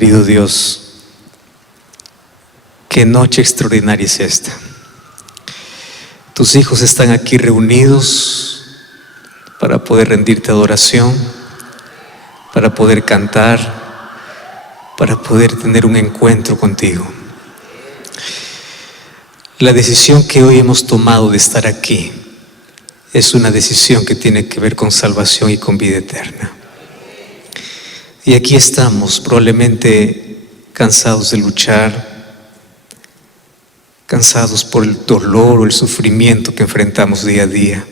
Querido Dios, qué noche extraordinaria es esta. Tus hijos están aquí reunidos para poder rendirte adoración, para poder cantar, para poder tener un encuentro contigo. La decisión que hoy hemos tomado de estar aquí es una decisión que tiene que ver con salvación y con vida eterna. Y aquí estamos, probablemente cansados de luchar, cansados por el dolor o el sufrimiento que enfrentamos día a día.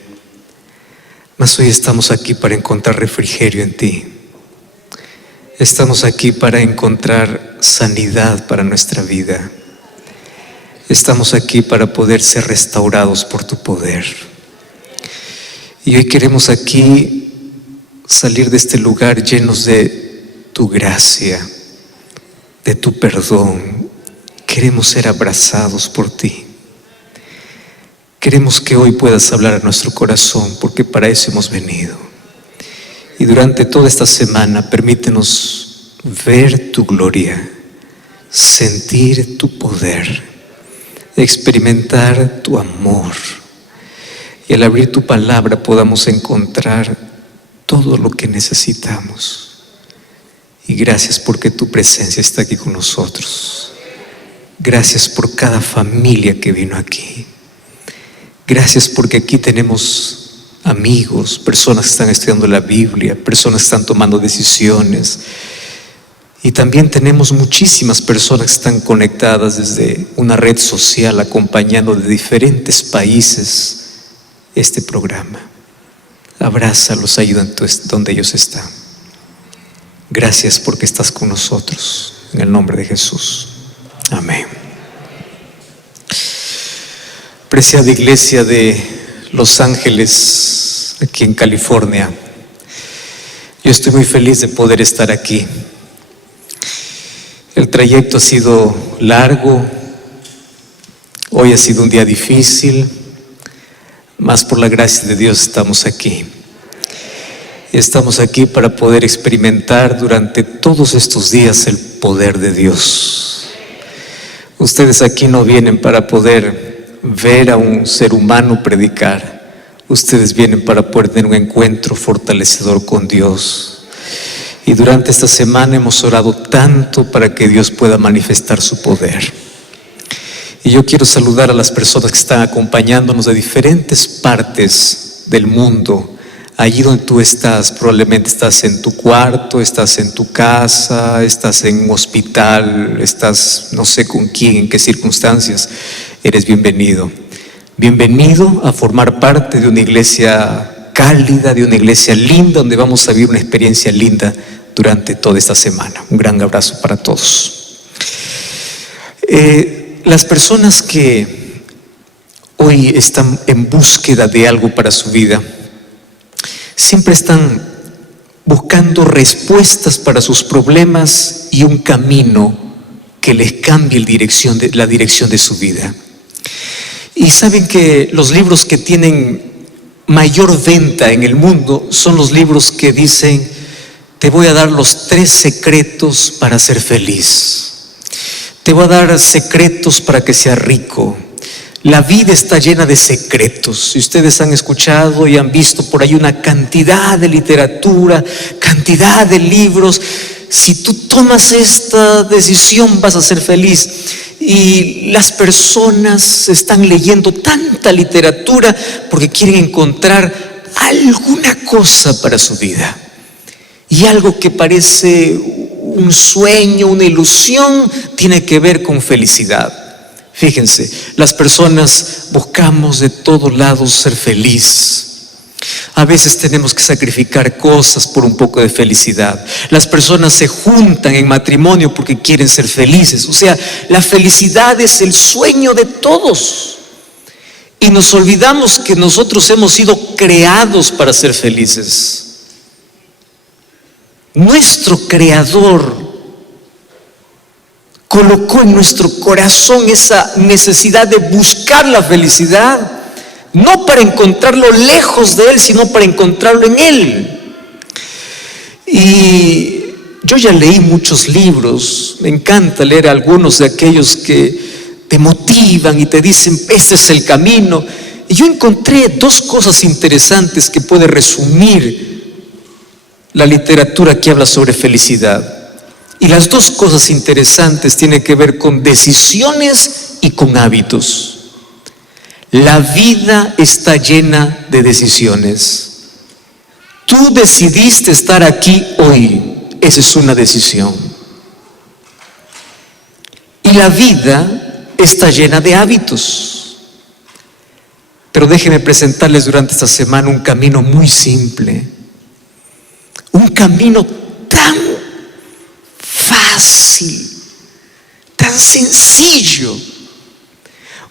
Mas hoy estamos aquí para encontrar refrigerio en ti. Estamos aquí para encontrar sanidad para nuestra vida. Estamos aquí para poder ser restaurados por tu poder. Y hoy queremos aquí salir de este lugar llenos de tu gracia, de tu perdón. Queremos ser abrazados por ti. Queremos que hoy puedas hablar a nuestro corazón, porque para eso hemos venido. Y durante toda esta semana permítenos ver tu gloria, sentir tu poder, experimentar tu amor. Y al abrir tu palabra podamos encontrar todo lo que necesitamos. Y gracias porque tu presencia está aquí con nosotros. Gracias por cada familia que vino aquí. Gracias porque aquí tenemos amigos, personas que están estudiando la Biblia, personas que están tomando decisiones. Y también tenemos muchísimas personas que están conectadas desde una red social, acompañando de diferentes países este programa. Abrázalos, ayúdanos donde ellos están. Gracias porque estás con nosotros. En el nombre de Jesús. Amén. Preciada iglesia de Los Ángeles, aquí en California, yo estoy muy feliz de poder estar aquí. El trayecto ha sido largo, hoy ha sido un día difícil, mas por la gracia de Dios estamos aquí. Estamos aquí para poder experimentar durante todos estos días el poder de Dios. Ustedes aquí no vienen para poder ver a un ser humano predicar. Ustedes vienen para poder tener un encuentro fortalecedor con Dios. Y durante esta semana hemos orado tanto para que Dios pueda manifestar su poder. Y yo quiero saludar a las personas que están acompañándonos de diferentes partes del mundo. Allí donde tú estás, probablemente estás en tu cuarto, estás en tu casa, estás en un hospital, estás no sé con quién, en qué circunstancias. Eres bienvenido. Bienvenido a formar parte de una iglesia cálida, de una iglesia linda, donde vamos a vivir una experiencia linda durante toda esta semana. Un gran abrazo para todos. Las personas que hoy están en búsqueda de algo para su vida, siempre están buscando respuestas para sus problemas y un camino que les cambie la dirección de su vida. Y saben que los libros que tienen mayor venta en el mundo son los libros que dicen: te voy a dar los 3 secretos para ser feliz. Te voy a dar secretos para que seas rico. La vida está llena de secretos. Si ustedes han escuchado y han visto por ahí una cantidad de literatura, cantidad de libros. Si tú tomas esta decisión vas a ser feliz. Y las personas están leyendo tanta literatura porque quieren encontrar alguna cosa para su vida. Y algo que parece un sueño, una ilusión, tiene que ver con felicidad. Fíjense, las personas buscamos de todos lados ser feliz. A veces tenemos que sacrificar cosas por un poco de felicidad. Las personas se juntan en matrimonio porque quieren ser felices. O sea, la felicidad es el sueño de todos. Y nos olvidamos que nosotros hemos sido creados para ser felices. Nuestro Creador colocó en nuestro corazón esa necesidad de buscar la felicidad, no para encontrarlo lejos de Él, sino para encontrarlo en Él. Y Yo ya leí muchos libros, me encanta leer algunos de aquellos que te motivan y te dicen, ese es el camino. Y yo encontré dos cosas interesantes que puede resumir la literatura que habla sobre felicidad. Y las dos cosas interesantes tienen que ver con decisiones y con hábitos. La vida está llena de decisiones. Tú decidiste estar aquí hoy. Esa es una decisión. Y la vida está llena de hábitos. Pero déjenme presentarles durante esta semana un camino muy simple. Un camino tan fácil, tan sencillo.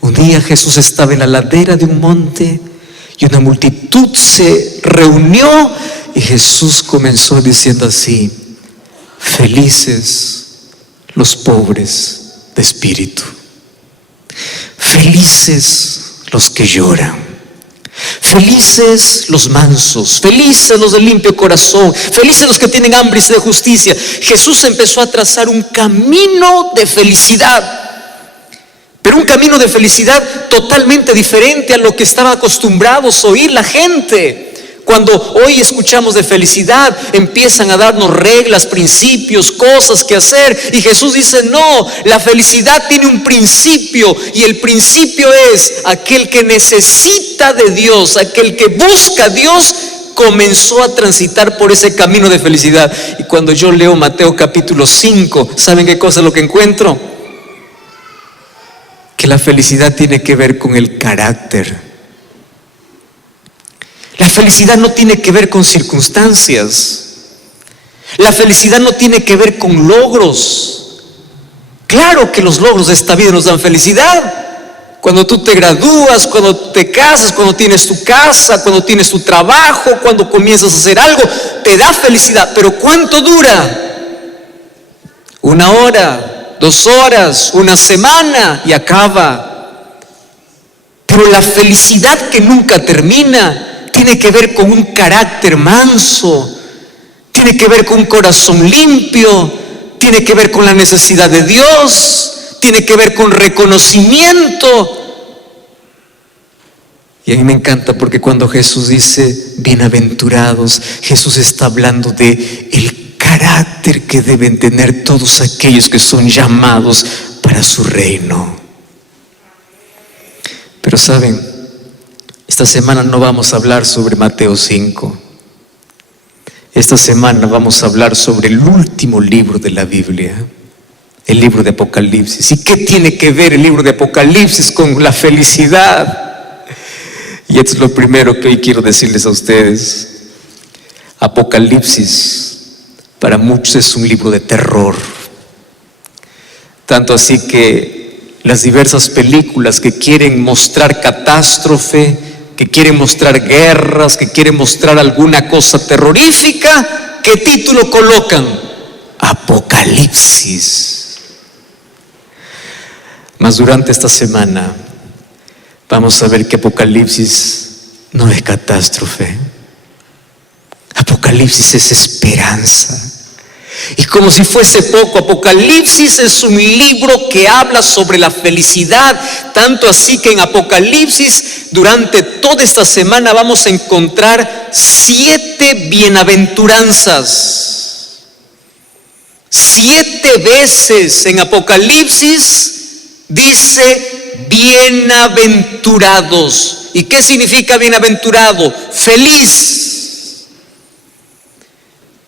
Un día Jesús estaba en la ladera de un monte y una multitud se reunió y Jesús comenzó diciendo así: felices los pobres de espíritu, felices los que lloran, felices los mansos, felices los de limpio corazón, felices los que tienen hambre y sed de justicia. Jesús empezó a trazar un camino de felicidad, pero un camino de felicidad totalmente diferente a lo que estaba acostumbrados a oír la gente. Cuando hoy escuchamos de felicidad, empiezan a darnos reglas, principios, cosas que hacer. Y Jesús dice, no, la felicidad tiene un principio. Y el principio es aquel que necesita de Dios, aquel que busca a Dios, comenzó a transitar por ese camino de felicidad. Y cuando yo leo Mateo capítulo 5, ¿saben qué cosa es lo que encuentro? Que la felicidad tiene que ver con el carácter. La felicidad no tiene que ver con circunstancias. La felicidad no tiene que ver con logros. Claro que los logros de esta vida nos dan felicidad. Cuando tú te gradúas, cuando te casas, cuando tienes tu casa, cuando tienes tu trabajo, cuando comienzas a hacer algo, te da felicidad. Pero ¿cuánto dura? 1 hora, 2 horas, 1 semana y acaba. Pero la felicidad que nunca termina tiene que ver con un carácter manso, tiene que ver con un corazón limpio, tiene que ver con la necesidad de Dios, tiene que ver con reconocimiento. Y a mí me encanta porque cuando Jesús dice bienaventurados, Jesús está hablando de el carácter que deben tener todos aquellos que son llamados para su reino. Pero saben, esta semana no vamos a hablar sobre Mateo 5. Esta semana vamos a hablar sobre el último libro de la Biblia, el libro de Apocalipsis. ¿Y qué tiene que ver el libro de Apocalipsis con la felicidad? Y esto es lo primero que hoy quiero decirles a ustedes. Apocalipsis para muchos es un libro de terror. Tanto así que las diversas películas que quieren mostrar catástrofe, que quieren mostrar guerras, que quieren mostrar alguna cosa terrorífica, ¿qué título colocan? Apocalipsis. Mas durante esta semana vamos a ver que Apocalipsis no es catástrofe. Apocalipsis es esperanza. Y como si fuese poco, Apocalipsis es un libro que habla sobre la felicidad, tanto así que en Apocalipsis durante toda esta semana vamos a encontrar 7 bienaventuranzas. 7 veces en Apocalipsis dice bienaventurados. ¿Y qué significa bienaventurado? Feliz.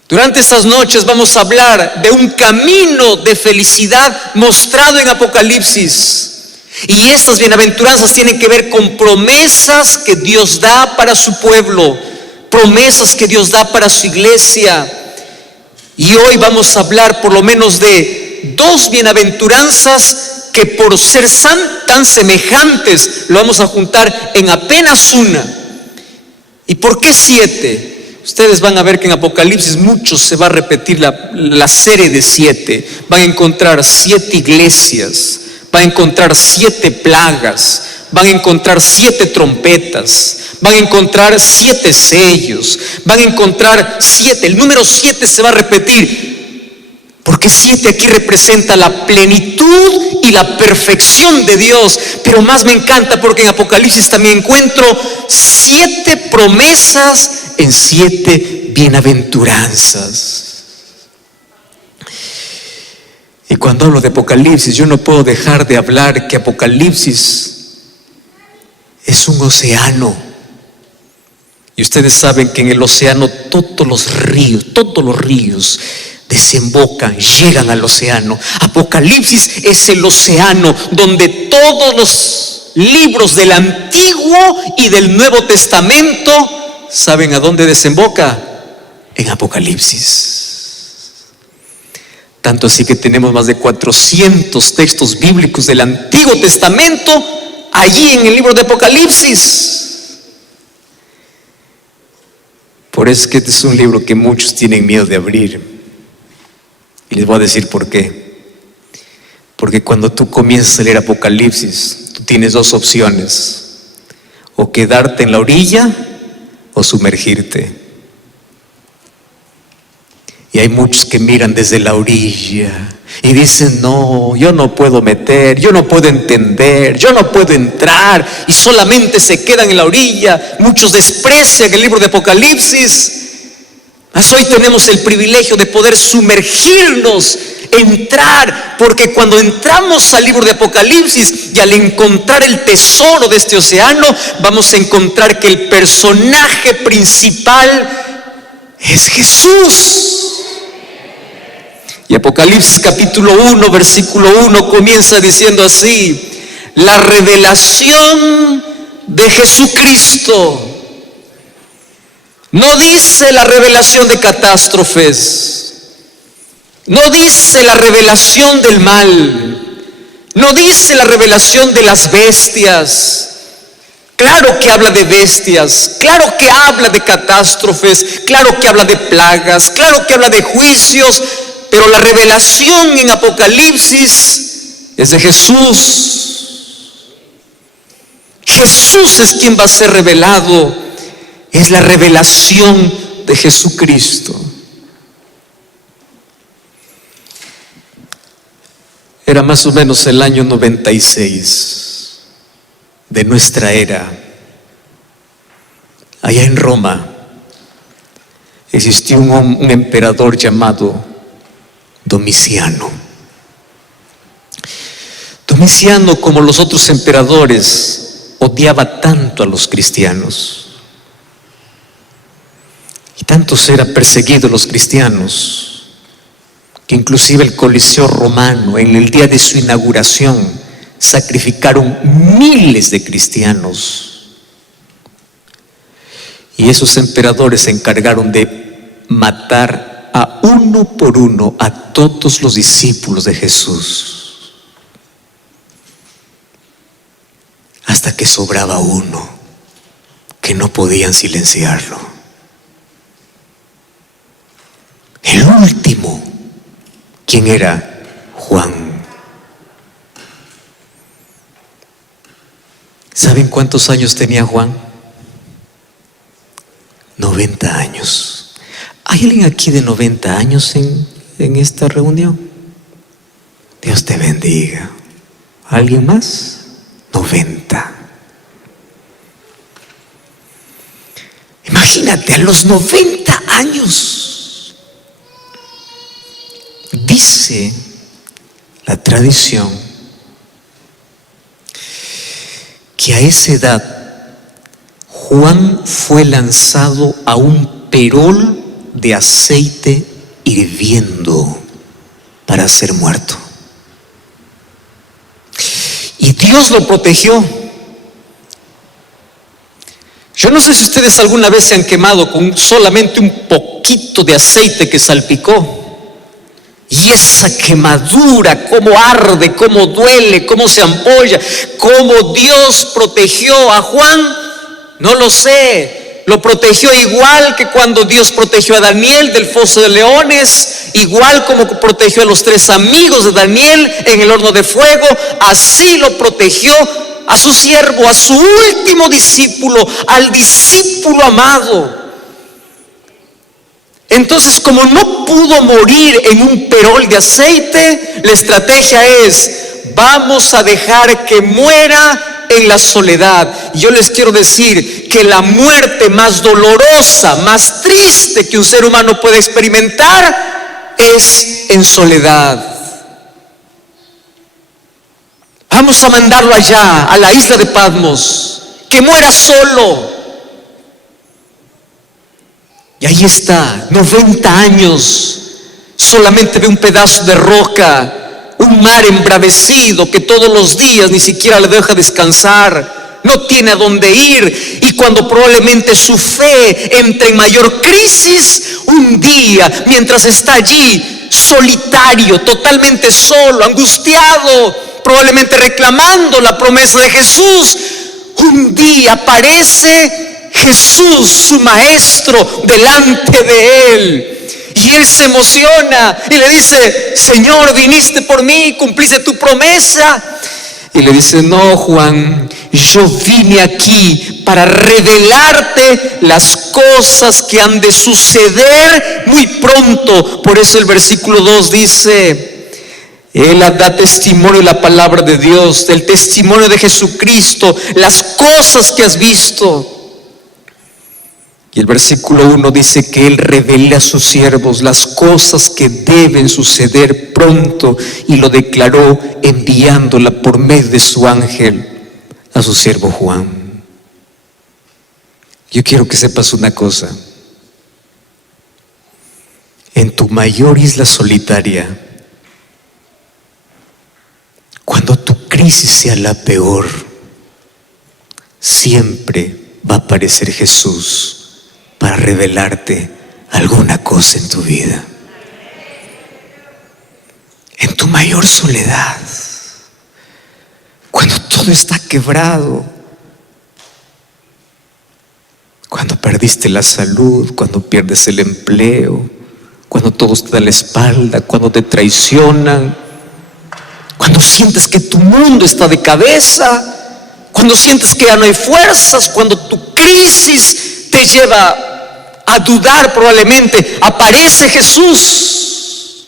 Durante estas noches vamos a hablar de un camino de felicidad mostrado en Apocalipsis. Y estas bienaventuranzas tienen que ver con promesas que Dios da para su pueblo, promesas que Dios da para su iglesia. Y hoy vamos a hablar por lo menos de 2 bienaventuranzas que por ser tan semejantes lo vamos a juntar en apenas una. ¿Y por qué 7? Ustedes van a ver que en Apocalipsis muchos se va a repetir la serie de 7. Van a encontrar 7 iglesias, van a encontrar 7 plagas, van a encontrar 7 trompetas, van a encontrar 7 sellos, van a encontrar 7. El número 7 se va a repetir. Porque 7 aquí representa la plenitud y la perfección de Dios. Pero más me encanta porque en Apocalipsis también encuentro 7 promesas en 7 bienaventuranzas. Y cuando hablo de Apocalipsis, yo no puedo dejar de hablar que Apocalipsis es un océano. Y ustedes saben que en el océano todos los ríos desembocan, llegan al océano. Apocalipsis es el océano donde todos los libros del Antiguo y del Nuevo Testamento, ¿saben a dónde desemboca? En Apocalipsis. Tanto así que tenemos más de 400 textos bíblicos del Antiguo Testamento allí en el libro de Apocalipsis. Por eso es que este es un libro que muchos tienen miedo de abrir. Y les voy a decir por qué. Porque cuando tú comienzas a leer Apocalipsis, tú tienes 2 opciones: o quedarte en la orilla o sumergirte. Y hay muchos que miran desde la orilla y dicen: no, yo no puedo meter, yo no puedo entender, yo no puedo entrar, y solamente se quedan en la orilla. Muchos desprecian el libro de Apocalipsis. Mas hoy tenemos el privilegio de poder sumergirnos, entrar, porque cuando entramos al libro de Apocalipsis y al encontrar el tesoro de este océano, vamos a encontrar que el personaje principal es Jesús. Y Apocalipsis capítulo 1, versículo 1 comienza diciendo así: la revelación de Jesucristo. No dice la revelación de catástrofes, no dice la revelación del mal, no dice la revelación de las bestias. Claro que habla de bestias, claro que habla de catástrofes, claro que habla de plagas, claro que habla de juicios, pero la revelación en Apocalipsis es de Jesús. Jesús es quien va a ser revelado. Es la revelación de Jesucristo. Era más o menos el año 96 de nuestra era. Allá en Roma existió un emperador llamado Domiciano. Domiciano, como los otros emperadores, odiaba tanto a los cristianos. Y tantos eran perseguidos los cristianos, que inclusive el Coliseo romano, en el día de su inauguración, sacrificaron miles de cristianos. Y esos emperadores se encargaron de matar a uno por uno a todos los discípulos de Jesús, hasta que sobraba uno que no podían silenciarlo. El último, ¿quién era? Juan. ¿Saben cuántos años tenía Juan? 90 años. ¿Hay alguien aquí de 90 años en esta reunión? Dios te bendiga. ¿Alguien más? 90. Imagínate, a los 90 años. Dice la tradición que a esa edad Juan fue lanzado a un perol de aceite hirviendo para ser muerto. Y Dios lo protegió. Yo no sé si ustedes alguna vez se han quemado con solamente un poquito de aceite que salpicó. Y esa quemadura, cómo arde, cómo duele, cómo se ampolla, cómo Dios protegió a Juan, no lo sé. Lo protegió igual que cuando Dios protegió a Daniel del foso de leones, igual como protegió a los 3 amigos de Daniel en el horno de fuego. Así lo protegió a su siervo, a su último discípulo, al discípulo amado. Entonces, como no pudo morir en un perol de aceite, la estrategia es: vamos a dejar que muera en la soledad. Y yo les quiero decir que la muerte más dolorosa, más triste que un ser humano puede experimentar es en soledad. Vamos a mandarlo allá, a la isla de Patmos, que muera solo. Y ahí está, 90 años, solamente ve un pedazo de roca, un mar embravecido que todos los días ni siquiera le deja descansar, no tiene a dónde ir. Y cuando probablemente su fe entra en mayor crisis, un día, mientras está allí, solitario, totalmente solo, angustiado, probablemente reclamando la promesa de Jesús, un día aparece Jesús, su maestro, delante de él. Y él se emociona y le dice: Señor, viniste por mí, cumpliste tu promesa. Y le dice: no, Juan, yo vine aquí para revelarte las cosas que han de suceder muy pronto. Por eso el versículo 2 dice: Él da testimonio de la palabra de Dios, del testimonio de Jesucristo, las cosas que has visto. Y el versículo 1 dice que Él revela a sus siervos las cosas que deben suceder pronto, y lo declaró enviándola por medio de su ángel a su siervo Juan. Yo quiero que sepas una cosa: en tu mayor isla solitaria, cuando tu crisis sea la peor, siempre va a aparecer Jesús para revelarte alguna cosa en tu vida. En tu mayor soledad, cuando todo está quebrado, cuando perdiste la salud, cuando pierdes el empleo, cuando todos te dan la espalda, cuando te traicionan, cuando sientes que tu mundo está de cabeza, cuando sientes que ya no hay fuerzas, cuando tu crisis te lleva a dudar, probablemente aparece Jesús.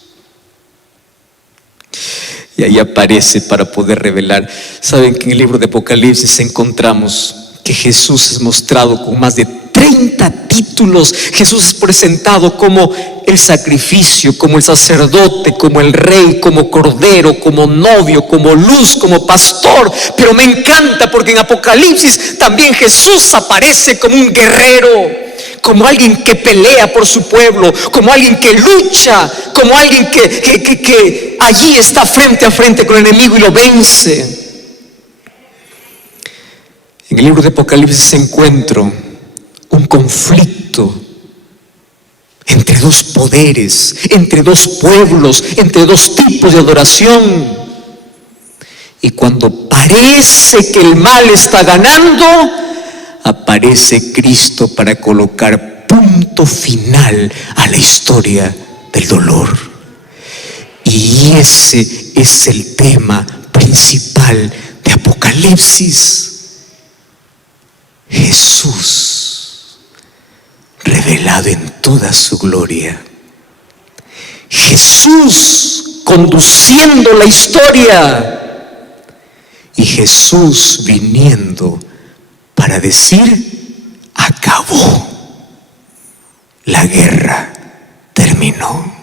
Y ahí aparece para poder revelar. Saben que en el libro de Apocalipsis encontramos que Jesús es mostrado con más de 30 títulos. Jesús es presentado como el sacrificio, como el sacerdote, como el rey, como cordero, como novio, como luz, como pastor. Pero me encanta porque en Apocalipsis también Jesús aparece como un guerrero, como alguien que pelea por su pueblo, como alguien que lucha, como alguien que allí está frente a frente con el enemigo y lo vence. En el libro de Apocalipsis encuentro un conflicto entre dos poderes, entre dos pueblos, entre dos tipos de adoración. Y cuando parece que el mal está ganando, aparece Cristo para colocar punto final a la historia del dolor. Y ese es el tema principal de Apocalipsis. Jesús revelado en toda su gloria. Jesús conduciendo la historia. Y Jesús viniendo para decir: acabó. La guerra terminó.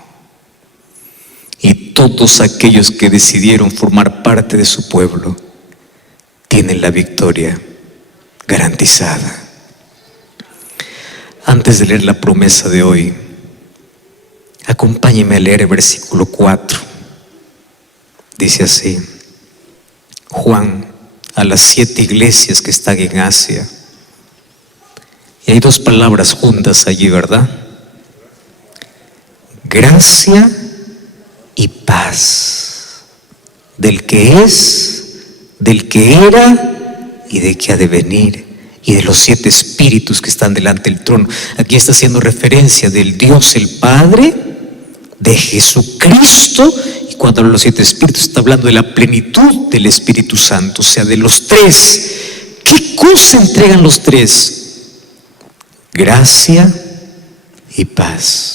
Y todos aquellos que decidieron formar parte de su pueblo tienen la victoria garantizada. Antes de leer la promesa de hoy, acompáñeme a leer el versículo 4. Dice así: Juan, a las 7 iglesias que están en Asia. Y hay 2 palabras juntas allí, ¿verdad? Gracia y paz, del que es, del que era y de que ha de venir, y de los 7 espíritus que están delante del trono. Aquí está haciendo referencia del Dios el Padre, de Jesucristo, y cuando habla de los 7 espíritus está hablando de la plenitud del Espíritu Santo, o sea, de los 3. ¿Qué cosa entregan los 3? Gracia y paz.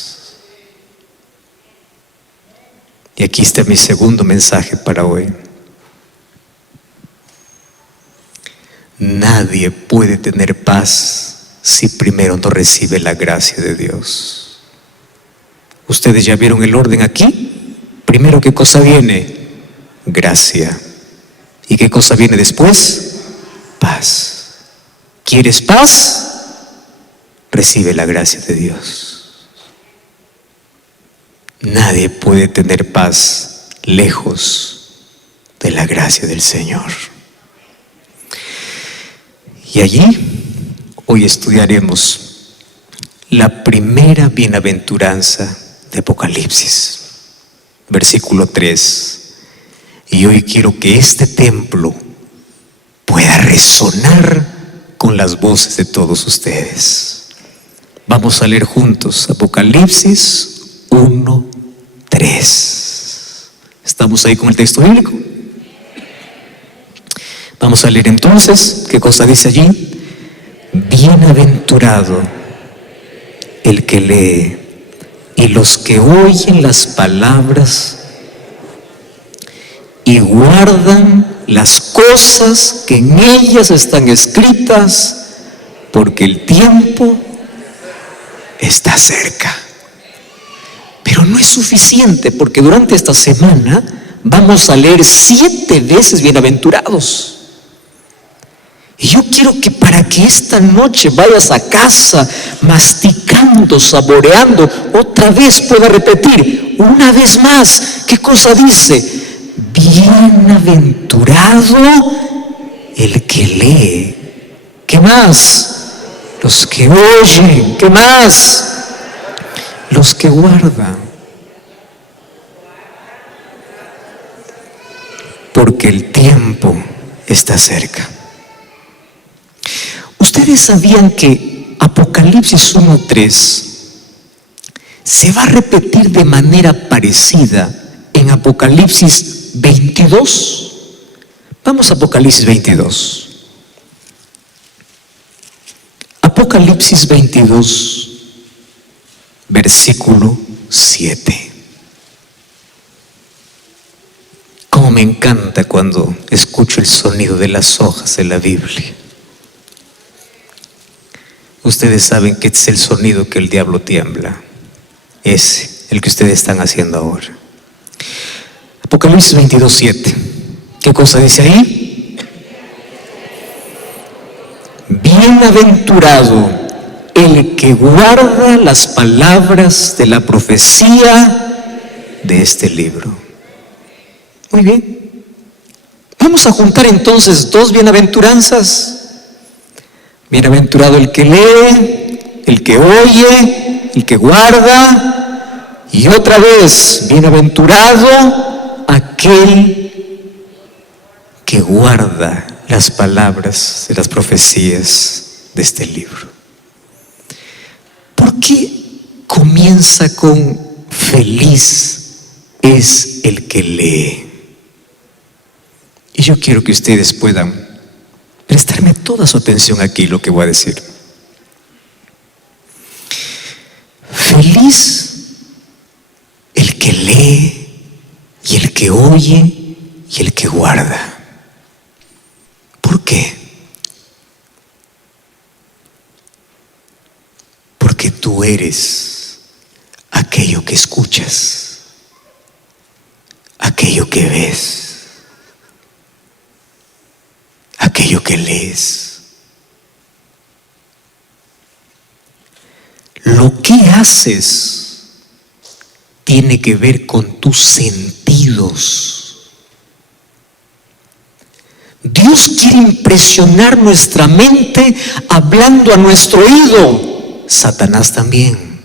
Y aquí está mi segundo mensaje para hoy. Nadie puede tener paz si primero no recibe la gracia de Dios. ¿Ustedes ya vieron el orden aquí? Primero, ¿qué cosa viene? Gracia. ¿Y qué cosa viene después? Paz. ¿Quieres paz? Recibe la gracia de Dios. Nadie puede tener paz lejos de la gracia del Señor. Y allí hoy estudiaremos la primera bienaventuranza de Apocalipsis, versículo 3. Y hoy quiero que este templo pueda resonar con las voces de todos ustedes. Vamos a leer juntos Apocalipsis 1:3. ¿Estamos ahí con el texto bíblico? Vamos a leer entonces, ¿qué cosa dice allí? Bienaventurado el que lee y los que oyen las palabras y guardan las cosas que en ellas están escritas, porque el tiempo está cerca. Pero no es suficiente, porque durante esta semana vamos a leer 7 veces bienaventurados. Y yo quiero que para que esta noche vayas a casa masticando, saboreando, otra vez pueda repetir una vez más. ¿Qué cosa dice? Bienaventurado el que lee. ¿Qué más? Los que oyen. ¿Qué más? Los que guardan. Porque el tiempo está cerca. ¿Ustedes sabían que Apocalipsis 1:3 se va a repetir de manera parecida en Apocalipsis 22? Vamos a Apocalipsis 22. Apocalipsis 22, versículo 7. Cómo me encanta cuando escucho el sonido de las hojas de la Biblia. Ustedes saben que es el sonido que el diablo tiembla. Es el que ustedes están haciendo ahora. Apocalipsis 22:7. ¿Qué cosa dice ahí? Bienaventurado el que guarda las palabras de la profecía de este libro. Muy bien. Vamos a juntar entonces 2 bienaventuranzas. Bienaventurado el que lee, el que oye, el que guarda. Y otra vez, bienaventurado aquel que guarda las palabras de las profecías de este libro. ¿Por qué comienza con feliz es el que lee? Y yo quiero que ustedes puedan prestarme toda su atención aquí, lo que voy a decir. Feliz el que lee y el que oye y el que guarda. ¿Por qué? Porque tú eres aquello que escuchas, aquello que ves, aquello que lees. Lo que haces tiene que ver con tus sentidos. Dios quiere impresionar nuestra mente hablando a nuestro oído. Satanás también.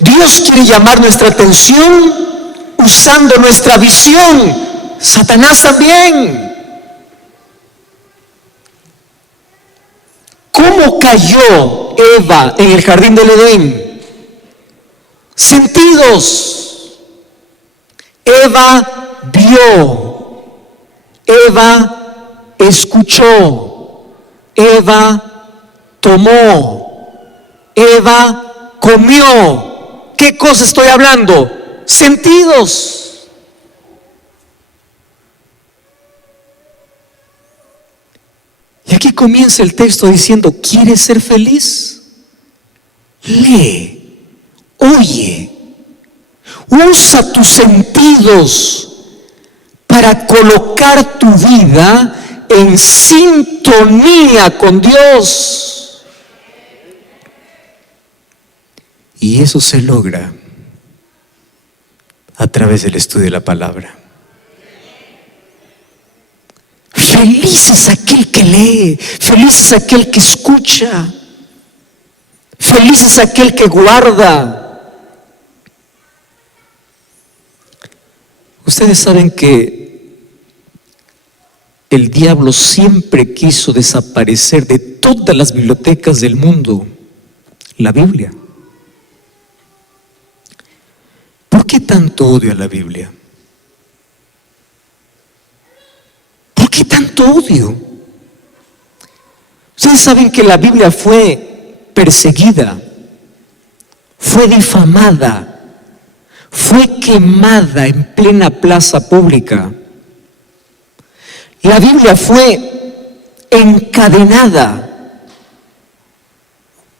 Dios quiere llamar nuestra atención usando nuestra visión. Satanás también. ¿Cómo cayó Eva en el jardín del Edén? Sentidos. Eva vio, Eva escuchó, Eva tomó, Eva comió. ¿Qué cosa estoy hablando? sentidos. Y aquí comienza el texto diciendo, ¿quieres ser feliz? Lee, oye, usa tus sentidos para colocar tu vida en sintonía con Dios. Y eso se logra a través del estudio de la palabra. Feliz es aquel que lee, feliz es aquel que escucha, feliz es aquel que guarda. Ustedes saben que el diablo siempre quiso desaparecer de todas las bibliotecas del mundo la Biblia. ¿Por qué tanto odio a la Biblia? ¿Por qué tanto odio? Ustedes saben que la Biblia fue perseguida, fue difamada, fue quemada en plena plaza pública. La Biblia fue encadenada,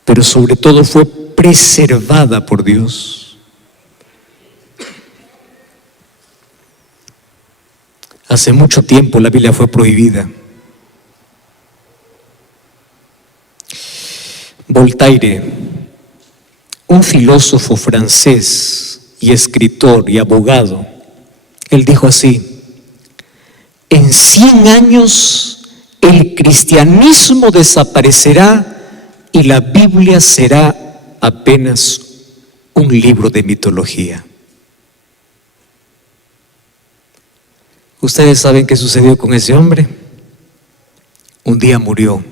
pero sobre todo fue preservada por Dios. Hace mucho tiempo la Biblia fue prohibida. Voltaire, un filósofo francés y escritor y abogado, él dijo así: en 100 años el cristianismo desaparecerá y la Biblia será apenas un libro de mitología. ¿Ustedes saben qué sucedió con ese hombre? Un día murió.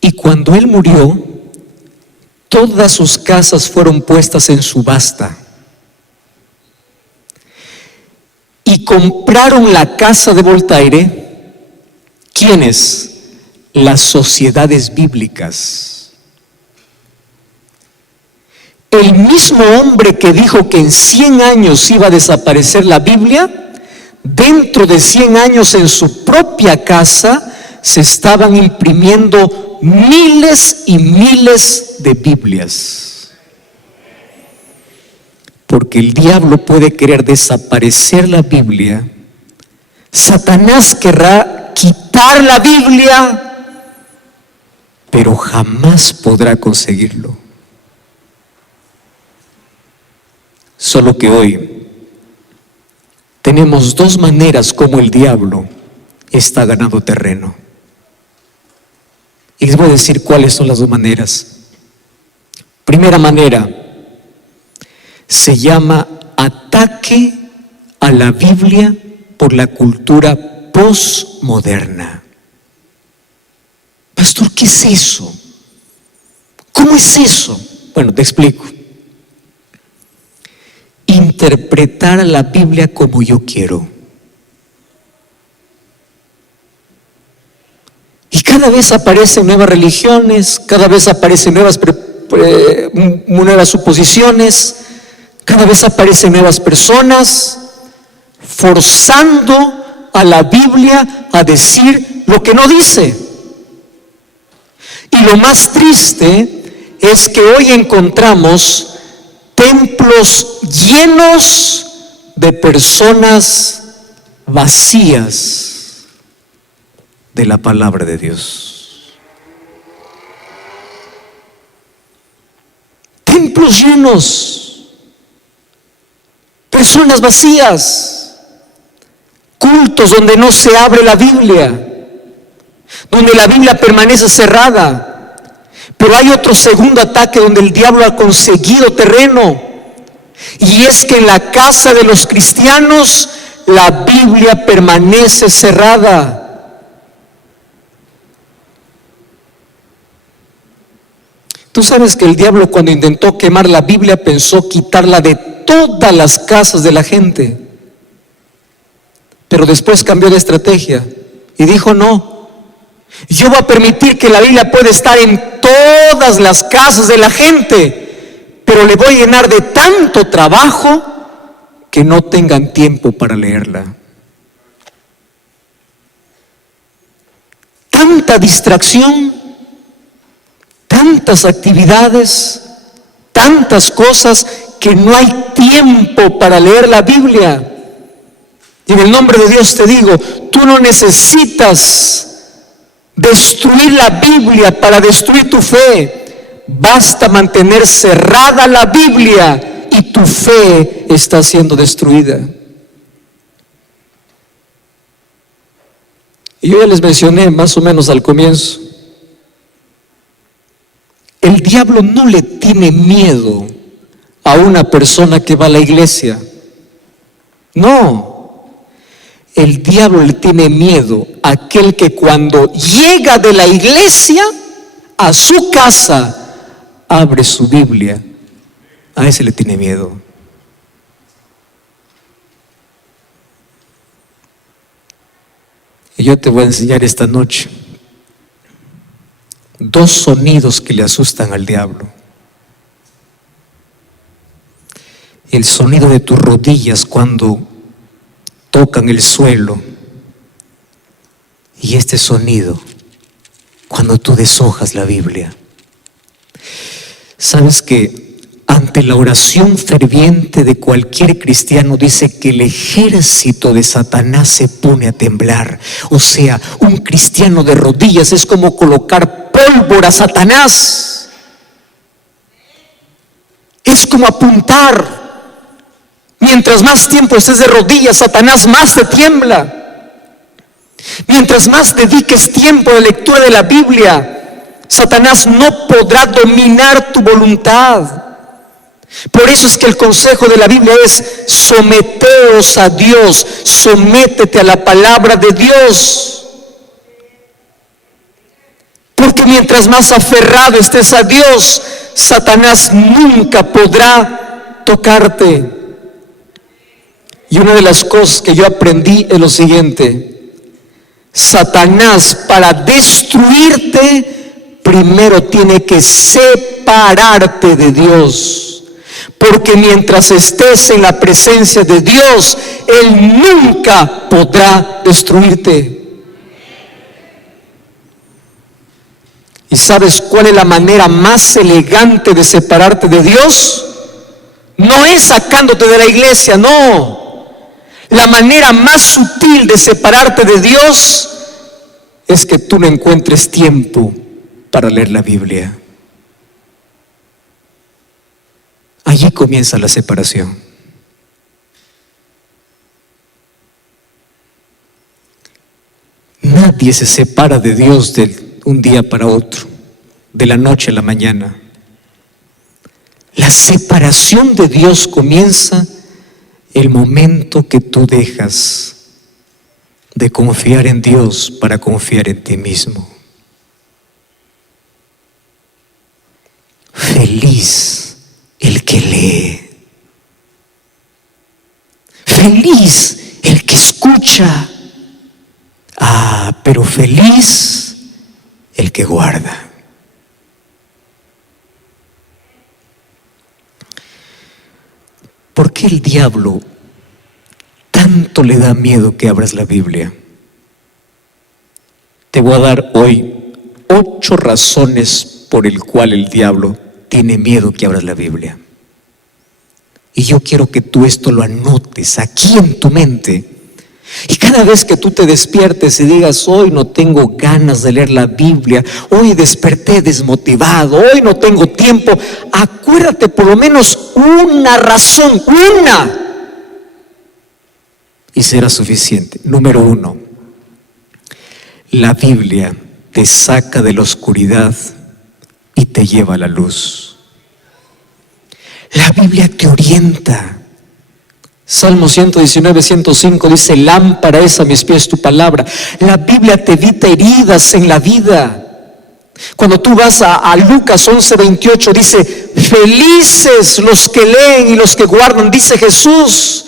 Y cuando él murió, todas sus casas fueron puestas en subasta. Y compraron la casa de Voltaire, ¿quiénes? Las sociedades bíblicas. El mismo hombre que dijo que en 100 años iba a desaparecer la Biblia, dentro de 100 años en su propia casa se estaban imprimiendo miles y miles de Biblias. Porque el diablo puede querer desaparecer la Biblia, Satanás querrá quitar la Biblia, pero jamás podrá conseguirlo. Solo que hoy tenemos dos maneras como el diablo está ganando terreno. Y les voy a decir cuáles son las dos maneras. Primera manera, se llama ataque a la Biblia por la cultura postmoderna. Pastor, ¿qué es eso? ¿Cómo es eso? Bueno, te explico. Interpretar la Biblia como yo quiero. Y cada vez aparecen nuevas religiones, cada vez aparecen nuevas suposiciones, cada vez aparecen nuevas personas, forzando a la Biblia a decir lo que no dice. Y lo más triste es que hoy encontramos templos llenos de personas vacías de la palabra de Dios. Templos llenos, personas vacías, cultos donde no se abre la Biblia, donde la Biblia permanece cerrada. Pero hay otro segundo ataque donde el diablo ha conseguido terreno, y es que en la casa de los cristianos la Biblia permanece cerrada. Tú sabes que el diablo, cuando intentó quemar la Biblia, pensó quitarla de todas las casas de la gente, pero después cambió de estrategia y dijo: no, yo voy a permitir que la Biblia pueda estar en todas las casas de la gente, pero le voy a llenar de tanto trabajo que no tengan tiempo para leerla. Tanta distracción, tantas actividades, tantas cosas que no hay tiempo para leer la Biblia. Y en el nombre de Dios te digo, tú no necesitas destruir la Biblia para destruir tu fe. Basta mantener cerrada la Biblia y tu fe está siendo destruida. Y yo ya les mencioné más o menos al comienzo, el diablo no le tiene miedo a una persona que va a la iglesia. No, el diablo le tiene miedo a aquel que cuando llega de la iglesia a su casa, abre su Biblia. A ese le tiene miedo. Y yo te voy a enseñar esta noche 2 sonidos que le asustan al diablo. El sonido de tus rodillas cuando tocan el suelo, y este sonido cuando tú deshojas la Biblia. ¿Sabes que ante la oración ferviente de cualquier cristiano dice que el ejército de Satanás se pone a temblar? O sea, un cristiano de rodillas es como colocar pólvora a Satanás. Es como apuntar. Mientras más tiempo estés de rodillas, Satanás más te tiembla. Mientras más dediques tiempo de lectura de la Biblia, Satanás no podrá dominar tu voluntad. Por eso es que el consejo de la Biblia es: someteos a Dios, sométete a la palabra de Dios. Porque mientras más aferrado estés a Dios, Satanás nunca podrá tocarte. Y una de las cosas que yo aprendí es lo siguiente: Satanás, para destruirte, primero tiene que separarte de Dios. Porque mientras estés en la presencia de Dios, Él nunca podrá destruirte. ¿Y sabes cuál es la manera más elegante de separarte de Dios? No es sacándote de la iglesia, no. La manera más sutil de separarte de Dios es que tú no encuentres tiempo para leer la Biblia. Allí comienza la separación. Nadie se separa de Dios de un día para otro, de la noche a la mañana. La separación de Dios comienza el momento que tú dejas de confiar en Dios para confiar en ti mismo. Feliz el que lee. Feliz el que escucha. Pero feliz el que guarda. ¿Por qué el diablo tanto le da miedo que abras la Biblia? Te voy a dar hoy 8 razones por el cual el diablo tiene miedo que abras la Biblia. Y yo quiero que tú esto lo anotes aquí en tu mente. Y cada vez que tú te despiertes y digas: hoy no tengo ganas de leer la Biblia, hoy desperté desmotivado, hoy no tengo tiempo, acuérdate por lo menos una razón, una, y será suficiente. Número 1, la Biblia te saca de la oscuridad y te lleva a la luz. La Biblia te orienta. Salmo 119, 105 dice: lámpara es a mis pies tu palabra. La Biblia te evita heridas en la vida. Cuando tú vas a Lucas 11, 28 dice: felices los que leen y los que guardan, dice Jesús,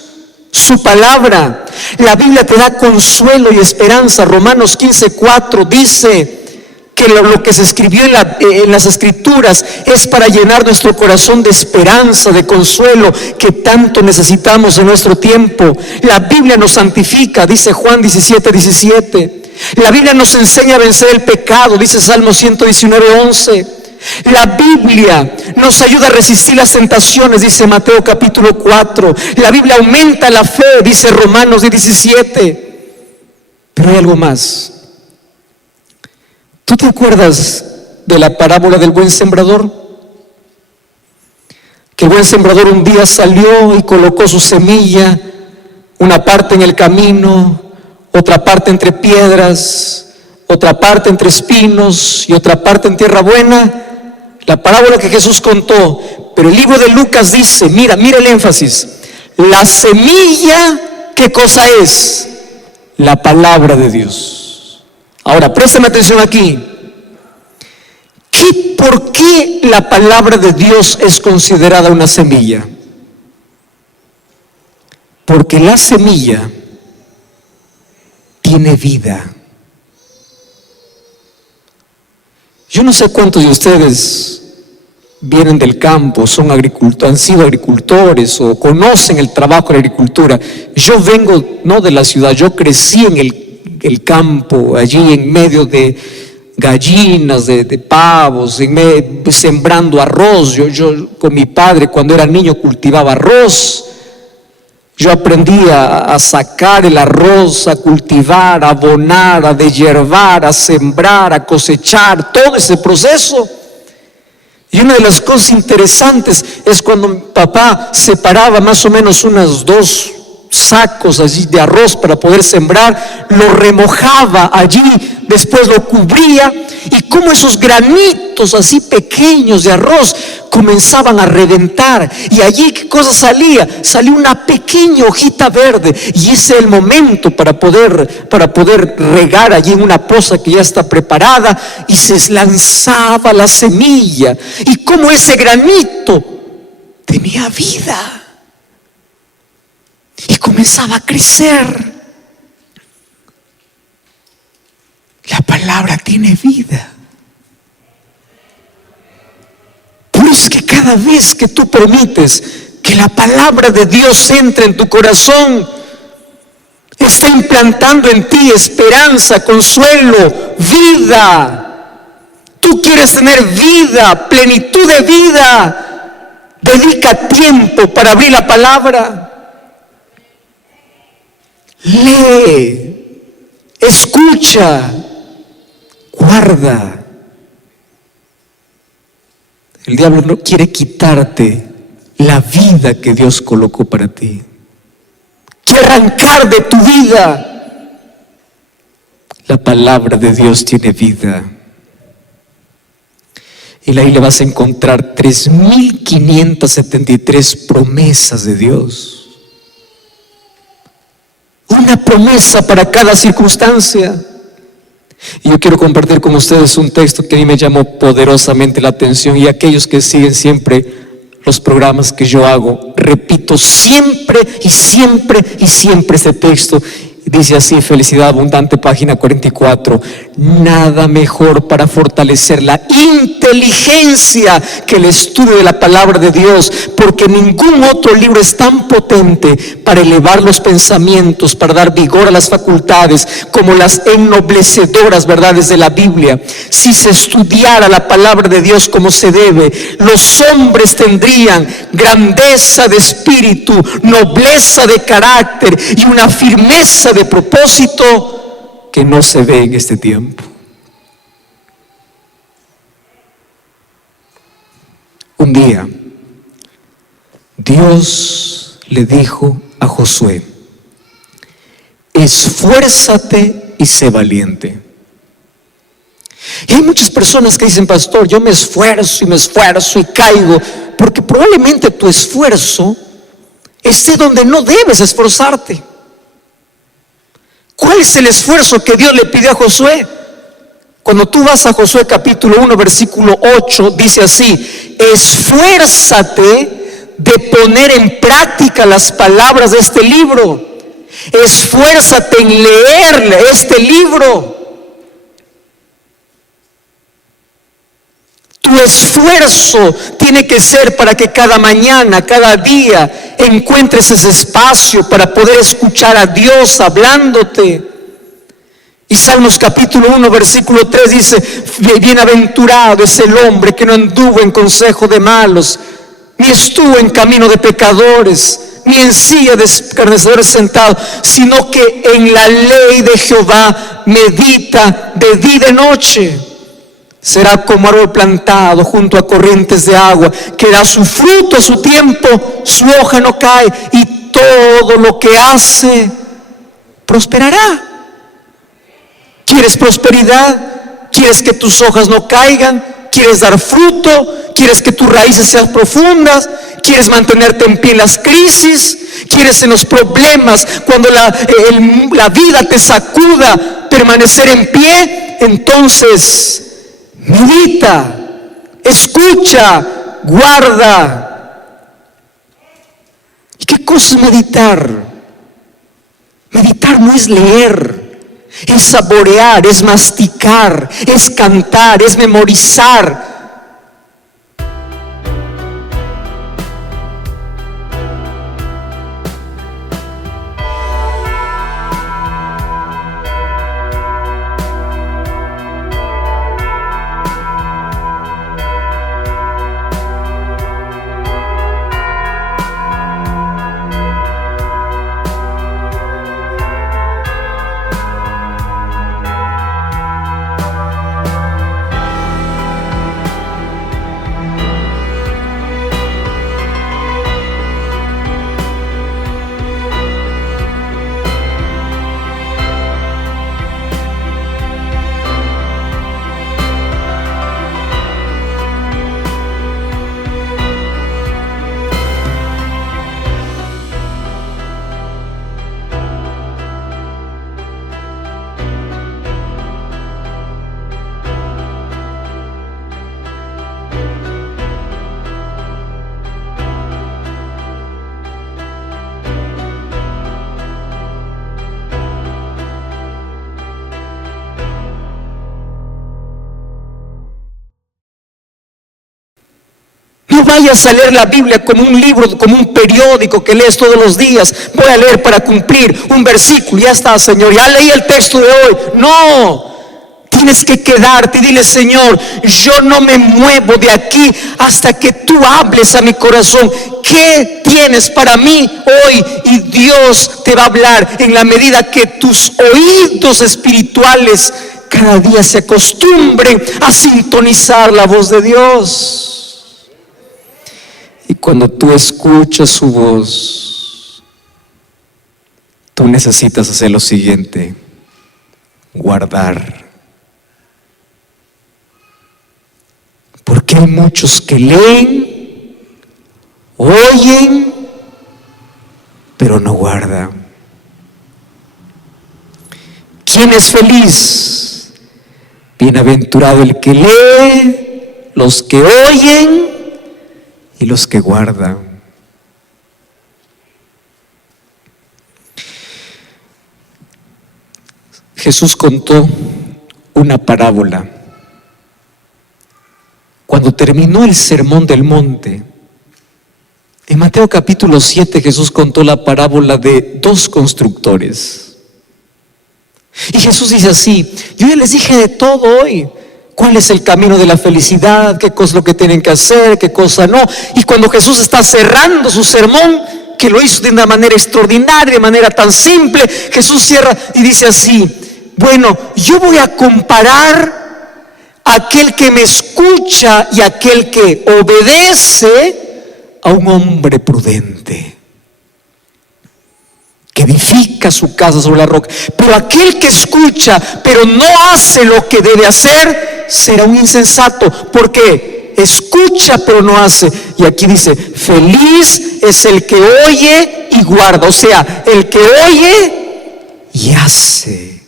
su palabra. La Biblia te da consuelo y esperanza. Romanos 15, 4 dice: que lo que se escribió en las Escrituras es para llenar nuestro corazón de esperanza, de consuelo, que tanto necesitamos en nuestro tiempo. La Biblia nos santifica, dice Juan 17:17. La Biblia nos enseña a vencer el pecado, dice Salmo 119:11. La Biblia nos ayuda a resistir las tentaciones, dice Mateo capítulo 4. La Biblia aumenta la fe, dice Romanos 17. Pero hay algo más. ¿Tú te acuerdas de la parábola del buen sembrador? Que el buen sembrador un día salió y colocó su semilla, una parte en el camino, otra parte entre piedras, otra parte entre espinos y otra parte en tierra buena. La parábola que Jesús contó, pero el libro de Lucas dice, mira el énfasis, la semilla, ¿qué cosa es? La palabra de Dios. Ahora, préstame atención aquí. ¿Por qué la palabra de Dios es considerada una semilla? Porque la semilla tiene vida. Yo no sé cuántos de ustedes vienen del campo, son agricultores, han sido agricultores o conocen el trabajo de la agricultura. Yo vengo no de la ciudad, yo crecí en el campo, allí en medio de gallinas, de pavos, sembrando arroz. Yo con mi padre cuando era niño cultivaba arroz. Yo aprendí a sacar el arroz, a cultivar, a abonar, a deshiervar, a sembrar, a cosechar, todo ese proceso. Y una de las cosas interesantes es cuando mi papá separaba más o menos unas 2 sacos allí de arroz para poder sembrar, lo remojaba allí, después lo cubría, y como esos granitos así pequeños de arroz comenzaban a reventar, y allí ¿qué cosa salía? Salió una pequeña hojita verde, y ese es el momento para poder regar allí en una poza que ya está preparada, y se lanzaba la semilla, y como ese granito tenía vida y comenzaba a crecer. La palabra tiene vida. Por eso es que cada vez que tú permites que la palabra de Dios entre en tu corazón, está implantando en ti esperanza, consuelo, vida. Tú quieres tener vida, plenitud de vida. Dedica tiempo para abrir la palabra. Lee, escucha, guarda. El diablo no quiere quitarte la vida que Dios colocó para ti. Quiere arrancar de tu vida. La palabra de Dios tiene vida. Y ahí le vas a encontrar 3,573 promesas de Dios. Una promesa para cada circunstancia. Y yo quiero compartir con ustedes un texto que a mí me llamó poderosamente la atención, y aquellos que siguen siempre los programas que yo hago, repito siempre y siempre y siempre este texto. Dice así, Felicidad Abundante, página 44. Nada mejor para fortalecer la inteligencia que el estudio de la palabra de Dios, porque ningún otro libro es tan potente para elevar los pensamientos, para dar vigor a las facultades, como las ennoblecedoras verdades de la Biblia. Si se estudiara la palabra de Dios como se debe, los hombres tendrían grandeza de espíritu, nobleza de carácter y una firmeza de propósito que no se ve en este tiempo. Un día, Dios le dijo a Josué: esfuérzate y sé valiente. Y hay muchas personas que dicen: pastor, yo me esfuerzo y caigo, porque probablemente tu esfuerzo esté donde no debes esforzarte. ¿Cuál es el esfuerzo que Dios le pidió a Josué? Cuando tú vas a Josué capítulo 1 versículo 8, dice así: esfuérzate de poner en práctica las palabras de este libro. Esfuérzate en leer este libro. Tu esfuerzo tiene que ser para que cada mañana, cada día, encuentres ese espacio para poder escuchar a Dios hablándote. Y Salmos capítulo 1, versículo 3 dice: bienaventurado es el hombre que no anduvo en consejo de malos, ni estuvo en camino de pecadores, ni en silla de escarnecedores sentado, sino que en la ley de Jehová medita de día y de noche. Será como árbol plantado junto a corrientes de agua, que da su fruto a su tiempo, su hoja no cae, y todo lo que hace prosperará. ¿Quieres prosperidad? ¿Quieres que tus hojas no caigan? ¿Quieres dar fruto? ¿Quieres que tus raíces sean profundas? ¿Quieres mantenerte en pie en las crisis? ¿Quieres en los problemas, cuando la vida te sacuda, permanecer en pie? Entonces medita, escucha, guarda. ¿Y qué cosa es meditar? Meditar no es leer, es saborear, es masticar, es cantar, es memorizar. No vayas a leer la Biblia como un libro, como un periódico que lees todos los días. Voy a leer para cumplir un versículo, ya está, Señor, ya leí el texto de hoy. No, tienes que quedarte y dile: Señor, yo no me muevo de aquí hasta que tú hables a mi corazón. ¿Qué tienes para mí hoy? Y Dios te va a hablar en la medida que tus oídos espirituales cada día se acostumbren a sintonizar la voz de Dios. Y cuando tú escuchas su voz, tú necesitas hacer lo siguiente: guardar. Porque hay muchos que leen, oyen, pero no guardan. ¿Quién es feliz? Bienaventurado el que lee, los que oyen y los que guardan. Jesús contó una parábola. Cuando terminó el sermón del monte, en Mateo capítulo 7, Jesús contó la parábola de dos constructores. Y Jesús dice así: yo ya les dije de todo hoy. ¿Cuál es el camino de la felicidad? ¿Qué cosa es lo que tienen que hacer? ¿Qué cosa no? Y cuando Jesús está cerrando su sermón, que lo hizo de una manera extraordinaria, de manera tan simple, Jesús cierra y dice así: bueno, yo voy a comparar a aquel que me escucha y aquel que obedece a un hombre prudente, que edifica su casa sobre la roca. Pero aquel que escucha pero no hace lo que debe hacer, será un insensato, porque escucha pero no hace. Y aquí dice: feliz es el que oye y guarda. O sea, el que oye y hace.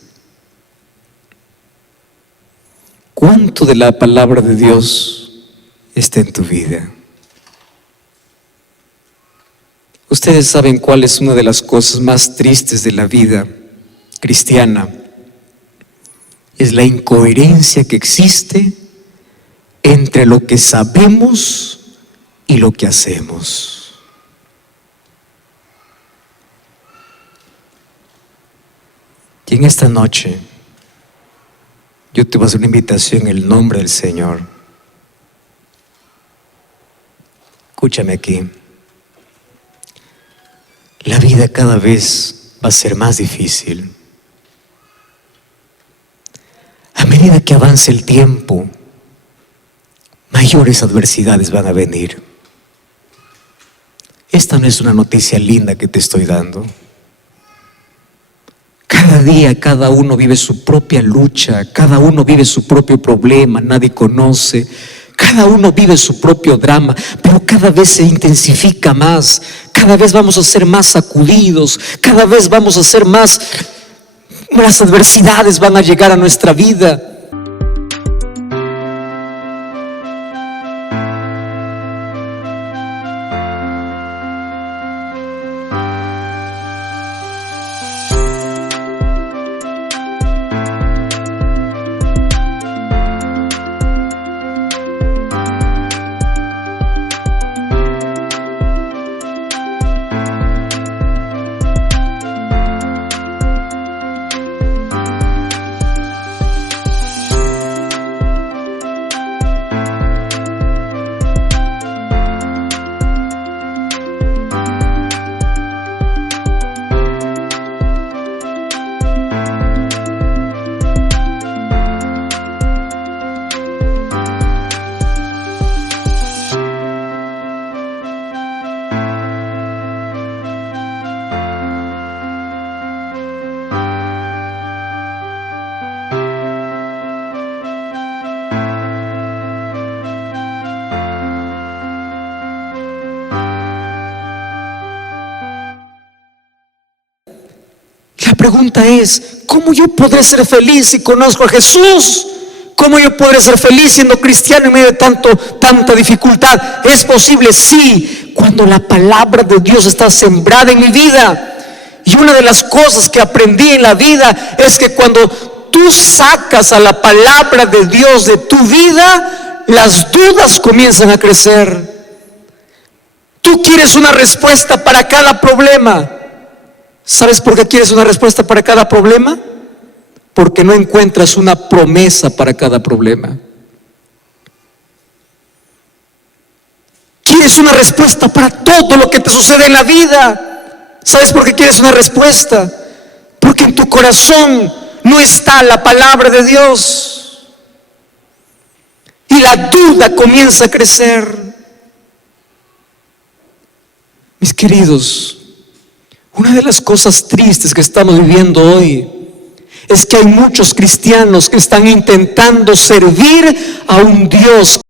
¿Cuánto de la palabra de Dios está en tu vida? Ustedes saben cuál es una de las cosas más tristes de la vida cristiana. Es la incoherencia que existe entre lo que sabemos y lo que hacemos. Y en esta noche yo te voy a hacer una invitación en el nombre del Señor. Escúchame aquí. La vida cada vez va a ser más difícil. A medida que avance el tiempo, mayores adversidades van a venir. Esta no es una noticia linda que te estoy dando. Cada día cada uno vive su propia lucha, cada uno vive su propio problema, nadie conoce. Cada uno vive su propio drama, pero cada vez se intensifica más. Cada vez vamos a ser más sacudidos, cada vez vamos a ser más, las adversidades van a llegar a nuestra vida. La pregunta es, ¿cómo yo podré ser feliz si conozco a Jesús? ¿Cómo yo podré ser feliz siendo cristiano en medio de tanta dificultad? ¿Es posible? Sí, cuando la palabra de Dios está sembrada en mi vida. Y una de las cosas que aprendí en la vida es que cuando tú sacas a la palabra de Dios de tu vida, las dudas comienzan a crecer. Tú quieres una respuesta para cada problema. ¿Sabes por qué quieres una respuesta para cada problema? Porque no encuentras una promesa para cada problema. Quieres una respuesta para todo lo que te sucede en la vida. ¿Sabes por qué quieres una respuesta? Porque en tu corazón no está la palabra de Dios. Y la duda comienza a crecer. Mis queridos, una de las cosas tristes que estamos viviendo hoy es que hay muchos cristianos que están intentando servir a un Dios